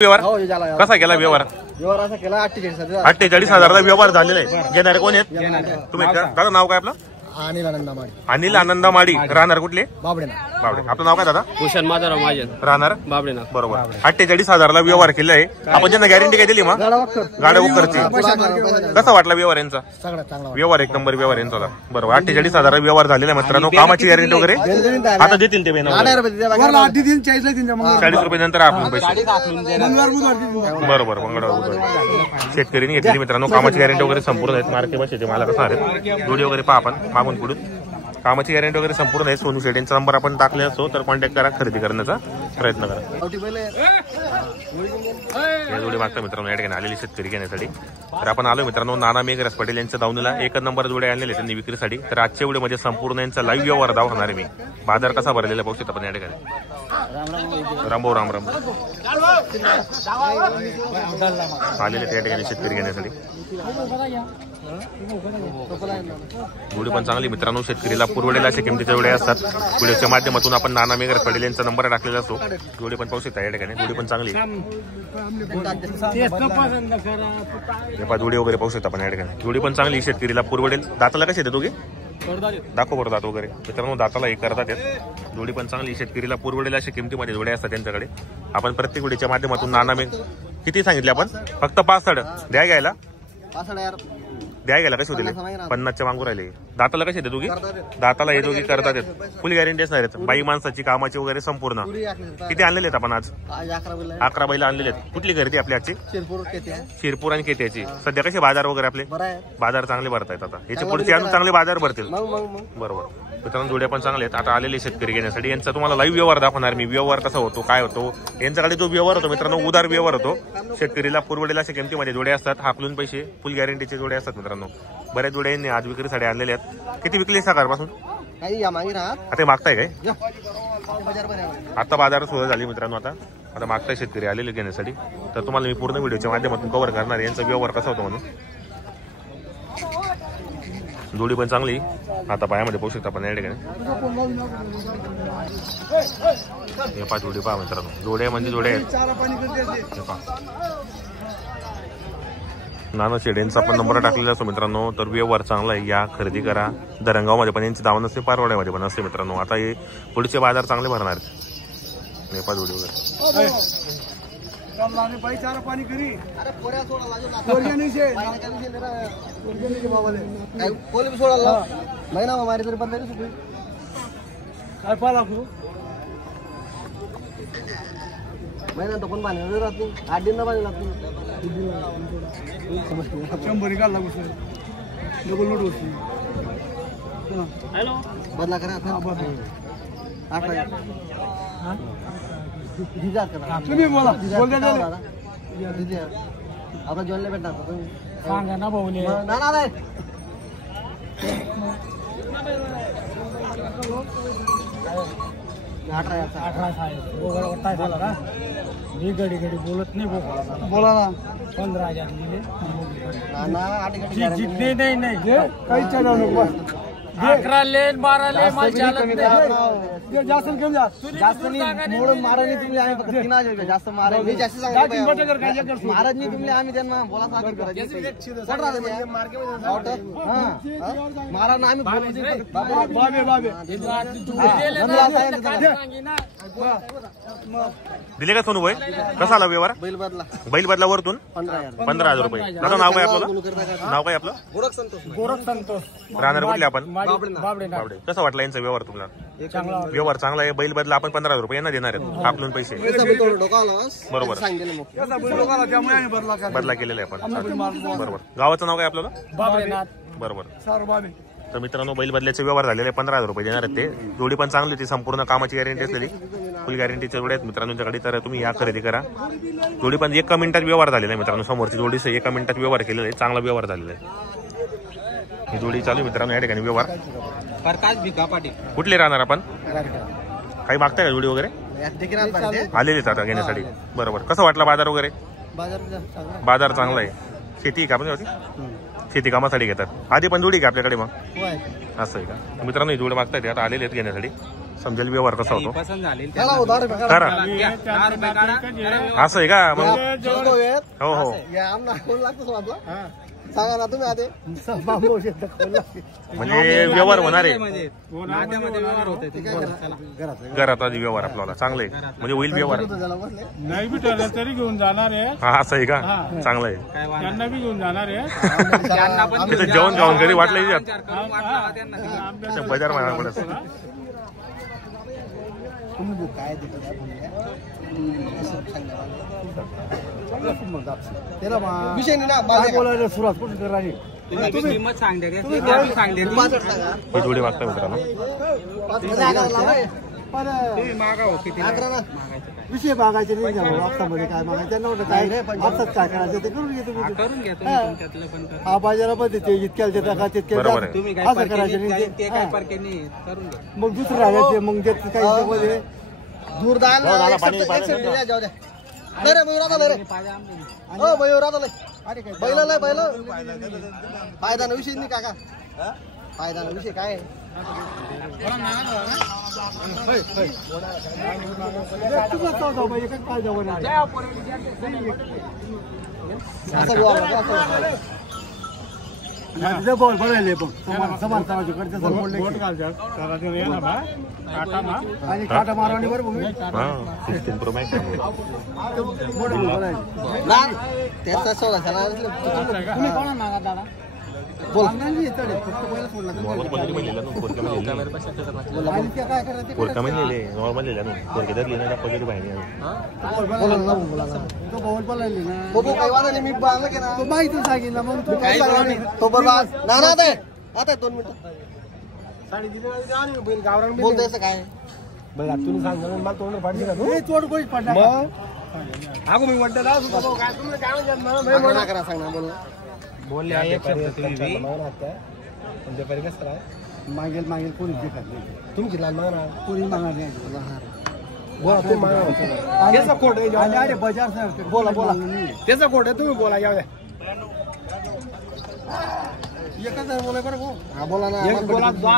व्यवहार कसा केला व्यवहार? व्यवहार असा केला 48,000चा व्यवहार झालेला आहे. घेणारे कोण आहेत तुम्ही? दादा नाव काय आपलं? अनिल आनंदमाडी. अनिल आनंदमाडी. राहणार कुठले? बाबडे. आपलं नाव काय दादा? भूषण माधवराव महाजन. राहणार बाबडे. बरोबर. 48,000ला व्यवहार केला आहे आपण. त्यांना गॅरंटी काय दिली मग? गाड्या उकरची. कसा वाटला व्यवहार यांचा? व्यवहार एक नंबर व्यवहार यांचा. बरोबर. 48,000 व्यवहार झालेला आहे मित्रांनो. कामाची गॅरंटी वगैरे आता देतील ते 40 रुपये नंतर आपण पैसे. बरोबर. मंगळवार शेतकऱ्यांनी घेतली मित्रांनो. कामाची गॅरंटी वगैरे संपूर्ण आहेत. मार्के भाषेचे मला कसं आहे जोडी वगैरे पहा आपण मागून पुढून. कामाची गॅरंटी वगैरे संपूर्ण आहे. सोनू शेडेंचा नंबर आपण टाकले असो तर कॉन्टॅक्ट करा. खरेदी करण्याचा प्रयत्न करा. या जोडी मागता मित्रांनो या ठिकाणी आलेली शेतकरी घेण्यासाठी. तर आपण आलो मित्रांनो नाना मेघरस पटेल यांच्या दावणीला. एकच नंबर जोड्या आणलेले त्यांनी विक्रीसाठी. तर आजच्या व्हिडिओमध्ये संपूर्ण यांचा लाईव्ह व्यवहार दाखवणार आहे मी. बाजार कसा भरलेला पाहू शकता आपण या ठिकाणी. रामभाऊ राम राम आलेले त्या ठिकाणी शेतकरी घेण्यासाठी. जोडी पण चांगली मित्रांनो. शेतकरीला पुरवडेल अशा किमतीच्या जोड्या असतात. व्हिडिओच्या माध्यमातून आपण नाना मेघरस पटेल यांचा नंबर टाकलेला असतो. जोडी पण पाहू शकता या ठिकाणी. जोडी पण चांगली. जोडी वगैरे पाहू शकता आपण या ठिकाणी. जोडी पण चांगली. शेतकरीला पुरवडेल. दाताला कसे येते दोघे? दाखव बरं दात वगैरे मित्रांनो. दाताला हे करतात येत. जोडी पण चांगली. शेतकरीला पुरवडेल अशा किमतीमध्ये जोड्या असतात त्यांच्याकडे. आपण प्रत्येक व्हिडिओच्या माध्यमातून नाना मेघ किती सांगितले आपण? फक्त 65 द्या घ्यायला. द्या गेला कसे होते? 50च्या मागू राहिले. दाताला कसे येते दोघी? दाताला हे दोघी करतात येत. फुल गॅरंटी असणार आहेत. बाई माणसाची कामाची वगैरे संपूर्ण. किती आणलेले आहेत आपण आज? 11 बैल आणलेले आहेत. कुठली खरेदी आपली आजची? शिरपूर आणि केत्याची. सध्या कसे बाजार वगैरे आपले? बाजार चांगले भरत आहेत. आता याच्या पुढचे अजून चांगले बाजार भरतील. बरोबर. मित्रांनो जोड्या पण चांगले आहेत. आता आलेले शेतकरी घेण्यासाठी यांचा तुम्हाला लाईव्ह व्यवहार दाखवणार मी. व्यवहार कसा होतो काय होतो यांच्याकडे. जो व्यवहार होतो मित्रांनो उदार व्यवहार होतो. शेतकरीला पुरवडेल अशा किमतीमध्ये जोड्या असतात. हाकलून पैसे फुल गॅरंटीचे जोड्या असतात मित्रांनो. बऱ्याच जोड्या यांनी आज विक्रीसाठी आणलेल्या आहेत. किती विकली सकाळपासून? आता मागताय काय? आता बाजार सुरू झाली मित्रांनो. आता मागताय शेतकरी आलेले घेण्यासाठी. तर तुम्हाला मी पूर्ण व्हिडिओच्या माध्यमातून कव्हर करणार यांचा व्यवहार कसा होतो म्हणून. जोडी पण चांगली. आता पायामध्ये पाहू शकता आपण या ठिकाणी. जोडी पहा मित्रांनो. जोड्या म्हणजे जोड्या आहेत. नाना शेडेंचा आपण नंबर टाकलेला असतो मित्रांनो. तर व्यवहार चांगला आहे. या खरेदी करा. दरंगावमध्ये पण यांची दावण असते. पारवाड्यामध्ये पण असते मित्रांनो. आता हे पुढचे बाजार चांगले भरणार आहेत. नेपाळ जोडी वगैरे महिना तर पण पाणी राहत नाही. 8 दिन पाणी लागतो. 100 का लागू सर. डबल नोट होती. बदला करा. तुम्ही बोला. आता जोडले भेटणार सांगा ना भाऊले. ना नाही मी घडी बोलत नाही. बोला ना. 15,000 दिले. जितने नाही काही चढव नको. 11 लेन 12 लेन माल चालत नाही. जास्त कमी जास्त नाही. मारा नाही तुम्ही. आम्ही फक्त 3,000 जास्त मारा नाही. जास्त महाराज नाही तुम्ही. आम्ही त्यांना बोला सागर मारा ना आम्ही दिले का सोनू भाई? कसा आला व्यवहार? बैल बदला वरतून 15,000 रुपये. दादा नाव काय आपलं? नाव काय आपलं? गोरख संतोष. राहणार कुठले आपण? बाबडे. कसा वाटला यांचा व्यवहार तुम्हाला? व्यवहार चांगला आहे. बैल बदला आपण 15,000 रुपये यांना देणार आहेत. आपलून पैसे बरोबर बदला केलेला आहे आपण. बरोबर. गावाचं नाव काय आपल्याला? बरोबर. तर मित्रांनो बैल बदल्याचे व्यवहार झालेले 15,000 रुपये देणार आहेत ते. जोडी पण चांगली होती. संपूर्ण कामाची गॅरंटी असलेली फुल गॅरंटीच्या जोड्या आहेत मित्रांनोकडे. तर तुम्ही या खरेदी करा. जोडी पण 1 मिनिटात व्यवहार झालेला आहे मित्रांनो. समोरची जोडी 1 मिनिटात व्यवहार केलेला आहे. चांगला व्यवहार झालेला आहे. ही जोडी चालू मित्रांनो या ठिकाणी व्यवहार. कुठले राहणार आपण? काही मागताय का जोडी वगैरे? आलेलीच आता घेण्यासाठी. बरोबर. कसं वाटला बाजार वगैरे? बाजार चांगला आहे. शेती का आपण शेती कामासाठी घेतात. आधी पण जोडी का आपल्याकडे मग? असं आहे का मित्रांनो? ही जोडी मागतायत आता आलेले आहेत घेण्यासाठी. समजेल व्यवहार कसा होतो. पसंत झालेली चला हो, 10 रुपये करा. 10 रुपये काढा. असं आहे का मग? करा. हो हो. या आमना कोण लागतो आपला सांगा ना तुम्ही आधी म्हणजे व्यवहार होणार आहे नात्यामध्ये व्यवहार होते ते. घरात आधी व्यवहार आपल्याला चांगलं आहे म्हणजे होईल व्यवहार. नाही बी ठरलं तरी घेऊन जाणार आहे. हा असं आहे का? चांगलं आहे. काय वाद त्यांना बी घेऊन जाणार आहे. त्यांना पण तिथं जेवण खाऊन घरी वाटलं विचार करून वाटला त्यांना. बजार म्हणा पडत. तुम्ही काय विषय नाही ना बोलायला सुरुवात कुठे करायची. तुम्ही किंमत सांगते रे. ती आपण सांगते ती. ही जोडी मागता मित्रांनो. तुम्ही मागा हो किती विषय मागायचे नाही हप्तामध्ये काय मागायचं त्यांना वाटतं काय हप्त्यात काय करायचं ते करून घेतो. करून घ्या तुम्ही तुमच्यातलं पण करा. हा बाजारामध्ये ते इतक्याला टाका बरोबर आहे. तुम्ही काय असं परके करायचं नाही, नाही ते काय परके नाही करून घ्या. मग दुसरं राहायचे मग ते काही मध्ये दूर जाऊ द्या. पाहिजे आमचे. बैल फायदा ना विषय नाही काका. फायदा ना विषय काय बोल बनायले समान समाजाकडे आणि काटा मारवाणी बरोबर हा 16 Pro Max आहे. त्याचा सोडा तुम्ही कोणा मागा दादा बोला नॉर्मल पद्धती म्हणलेला ना पोरक्या म्हणलेला आणि ते काय करायचं पोरक्या म्हणलेले नॉर्मल लिहिला ना पोरके तर लिहिणार पद्धती बाहेर तो बोल बोलायले ना बघू काही वादा नाही. मी बांधलं की ना तो माहिती सांगितलं मग तू काय तो बरबाद ना ना आता 2 मिनिटं साडी दिली आणि बैल गावरान बोलतोय काय बैल तुम्ही सांगा मला तोंड पाडली का तू तोंड कोणी पडला मग आगो मी म्हणतो ना तू काय तुम्ही काय म्हणणार मला करा सांग ना बोल बोलले आहे एक शब्द तुम्ही बी. म्हणजे पहिले कसं काय मागेल कोणी देखात नाही. तुमची लहान मागणार कोणी मागणार नाही. बोला तुम्ही मागणार त्याचा कोट आहे. अरे बाजार सर बोला त्याचा कोट आहे. तुम्ही बोला जाऊ द्या. एकच बोला बरं हा बोला ना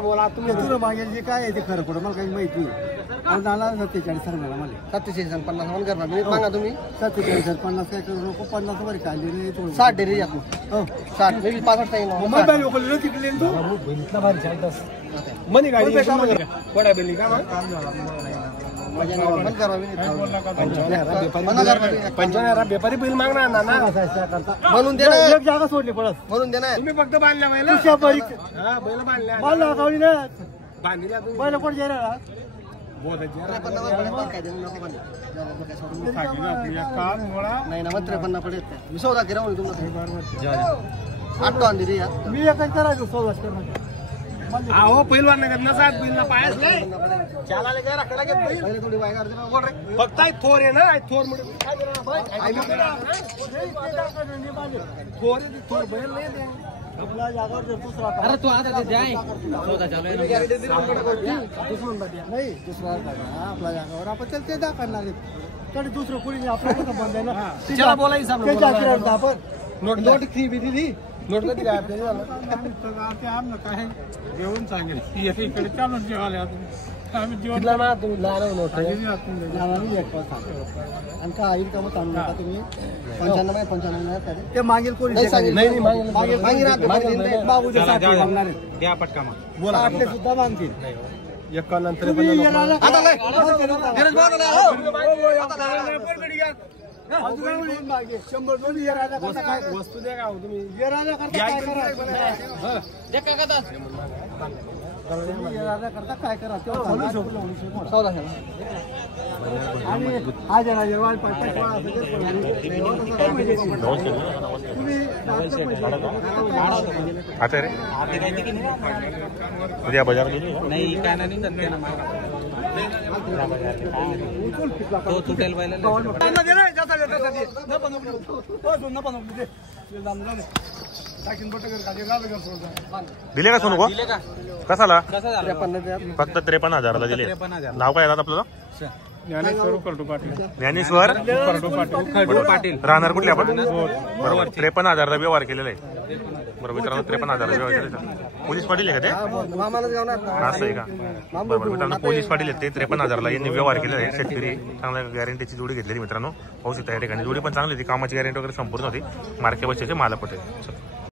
बोला तुम्ही तुला मागेल जे काय आहे ते खरं पडं मला काही माहिती नाही. 47 सांगा मला 47 50 म्हणून करणार मी सांगा तुम्ही 47 50 काय करू नको 50 वर खाली नाही 60 डेरी आपण हो 60 मी 65 येईल मोबाईल लोकल तिकडे तू बघितला भारी चालतस मनी गाडी कोडा बेली का मजा नाही बंद करा मी 55000 व्यापारी बिल मागणार ना म्हणून दे एक जागा सोडली पडत म्हणून दे ना तुम्ही फक्त बांधल्या बैल हा बैल बांधल्या बांधला गावली ना बांधल्या तुम्ही बैल कोण जायला नाही ना मग 53 पडेल मी सौदा करा तुम्हाला 8 आणली रे मी एकच करायचो सौदा करणार हो पहिलवान नगर नसात बिलला पायच नाही चालाले काय राखला घेत पहिले थोडी बाय करते बोल रे फक्त थोर आहे ना थोर म्हणजे काय देणार थोर बैल नाही दे आपला जागावर जर दुसरा अरे तू आता ते जाय सौदा चालू आहे नाही दुसरा आपल्या जागावर आपण ते दाखवणार तरी दुसरं कोणी आपल्याला बंद आहे ना चला बोलायचं आपण नोट थी बी दिली नोट कधी काय आपल्याला काय घेऊन सांगेल इकडे चालून जेवायला आम्ही जेवण तुम्ही लहान नोट आणि काय होईल का मग नका तुम्ही 95 ते मागेल कोणी द्या पटका बोला आपले सुद्धा मागतील 100 वस्तू द्या का तुम्ही करता काय करा आणि आज आता रे उद्या बाजार नाही काय नाही तो तुटेल बैल दिले का सोनू कसाला कसा झाला फक्त 53,000ला दिले. नाव काय आहे आपलं? ज्ञानेश्वर करतो पाटील. ज्ञानेश्वर पाटील राहणार कुठले आपण? बरोबर 53,000चा व्यवहार केलेला आहे. बरोबर मित्रांनो 53,000चा व्यवहार केलेला आहे. पोलीस पाटील आहे का ते मामालाच गाव ना असं आहे का बरोबर मित्रांनो पोलीस पाटील आहेत ते 53,000ला यांनी व्यवहार केलेला आहे शेतकरी चांगल्या गॅरंटीची जोडी घेतलेली मित्रांनो पाहू शकता या ठिकाणी जोडी पण चांगली होती कामाची गॅरंटी वगैरे संपूर्ण होती मार्के बच्चेचे मालक होते